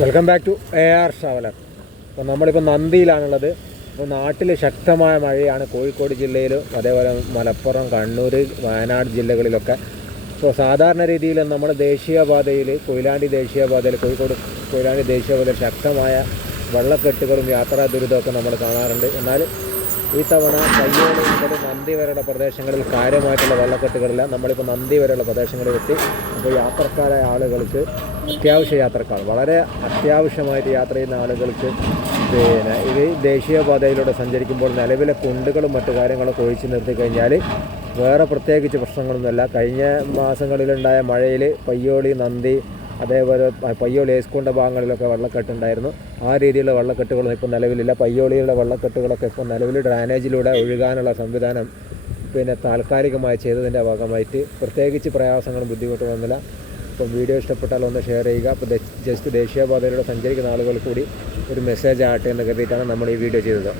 Welcome back to AR traveller. അപ്പോൾ നമ്മളിപ്പോൾ നന്ദിയിലാണുള്ളത്. അപ്പോൾ നാട്ടിൽ ശക്തമായ മഴയാണ് കോഴിക്കോട് ജില്ലയിലും അതേപോലെ മലപ്പുറം, കണ്ണൂർ, വയനാട് ജില്ലകളിലൊക്കെ. അപ്പോൾ സാധാരണ രീതിയിൽ നമ്മുടെ ദേശീയപാതയിൽ കോഴിക്കോട് കൊയിലാണ്ടി ദേശീയപാതയിൽ ശക്തമായ വെള്ളക്കെട്ടുകളും യാത്രാ ദുരിതമൊക്കെ നമ്മൾ കാണാറുണ്ട്. എന്നാൽ ഈ തവണ പയ്യോളി മുതൽ നന്ദി വരെയുള്ള പ്രദേശങ്ങളിൽ കാര്യമായിട്ടുള്ള വെള്ളക്കെട്ടുകളില്ല. നമ്മളിപ്പോൾ നന്ദി വരെയുള്ള പ്രദേശങ്ങളിലെത്തി. അപ്പോൾ യാത്രക്കാരായ ആളുകൾക്ക് വളരെ അത്യാവശ്യമായിട്ട് യാത്ര ചെയ്യുന്ന ആളുകൾക്ക് ഇത് ദേശീയപാതയിലൂടെ സഞ്ചരിക്കുമ്പോൾ നിലവിലെ കുണ്ടുകളും മറ്റു കാര്യങ്ങളൊക്കെ ഒഴിച്ചു നിർത്തി കഴിഞ്ഞാൽ വേറെ പ്രത്യേകിച്ച് പ്രശ്നങ്ങളൊന്നുമില്ല. കഴിഞ്ഞ മാസങ്ങളിലുണ്ടായ മഴയിൽ പയ്യോളി, നന്ദി, അതേപോലെ പയ്യോളി ഏസ്കൊണ്ട ഭാഗങ്ങളിലൊക്കെ വെള്ളക്കെട്ടുണ്ടായിരുന്നു. ആ രീതിയിലുള്ള വെള്ളക്കെട്ടുകളൊന്നും ഇപ്പോൾ നിലവിലില്ല. പയ്യോളിയിലുള്ള വെള്ളക്കെട്ടുകളൊക്കെ ഇപ്പോൾ നിലവിൽ ഡ്രൈനേജിലൂടെ ഒഴുകാനുള്ള സംവിധാനം താൽക്കാലികമായി ചെയ്തതിൻ്റെ ഭാഗമായിട്ട് പ്രത്യേകിച്ച് പ്രയാസങ്ങളും ബുദ്ധിമുട്ടുകളൊന്നുമില്ല. അപ്പം വീഡിയോ ഇഷ്ടപ്പെട്ടാൽ ഒന്ന് ഷെയർ ചെയ്യുക. അപ്പോൾ ജസ്റ്റ് ദേശീയപാതയിലൂടെ സഞ്ചരിക്കുന്ന ആളുകൾ കൂടി ഒരു മെസ്സേജ് ആകട്ടെ എന്ന് കരുതിയിട്ടാണ് നമ്മൾ ഈ വീഡിയോ ചെയ്തത്.